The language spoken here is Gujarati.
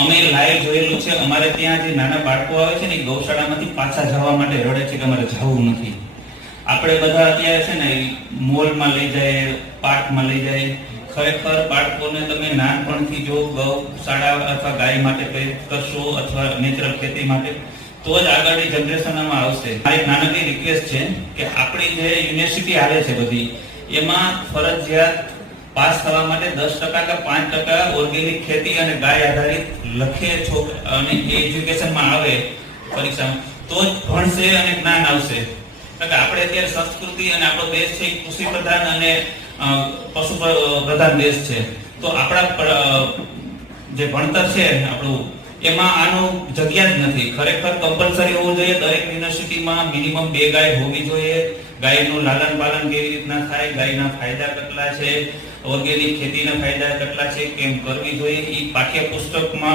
અમે લાઈવ જોયેલું છે. અમારે ત્યાં જે નાના બાળકો આવે છે ને એ ગૌશાળામાંથી પાછા જવા માટે રડે છે કે અમારે જવું નથી. આપણે બધા અત્યારે છે ને મોલમાં લઈ જાય, પાર્કમાં લઈ જાય. ખરેખર બાળકોને તમે નાનપણથી જો ગૌશાળા અથવા ગાય માટે પ્રેરિત કરશો અથવા નેચરલ ખેતી માટે, તો જ આગળની જનરેશનમાં આવશે. મારી નાનકડી રિક્વેસ્ટ છે કે આપણી જે યુનિવર્સિટી હાલે છે બધી, એમાં ફરજિયાત પાસ થવા માટે 10% કે 5% ઓર્ગેનિક ખેતી અને ગાય આધારિત લખે અને એ એજ્યુકેશનમાં આવે પરીક્ષામાં, તો જ ભણશે અને જ્ઞાન આવશે. કારણ કે આપણે અત્યારે સંસ્કૃતિ અને આપણો દેશ છે કૃષિ પ્રધાન અને પશુ પ્રધાન દેશ છે. તો આપણા જે ભણતર છે આપણું, એમાં આનો જગ્યા જ નથી. ખરેખર કમ્પલસરી હોવું જોઈએ. દરેક યુનિવર્સિટીમાં મિનિમમ 2 ગાય હોવી જોઈએ. ગાયનું લાલન પાલન કેવી રીતના થાય, ગાયના ફાયદા કેટલા છે, ઓર્ગેનિક ખેતીના ફાયદા કેટલા છે, કેમ કરવી જોઈએ, એ પાઠ્યપુસ્તકમાં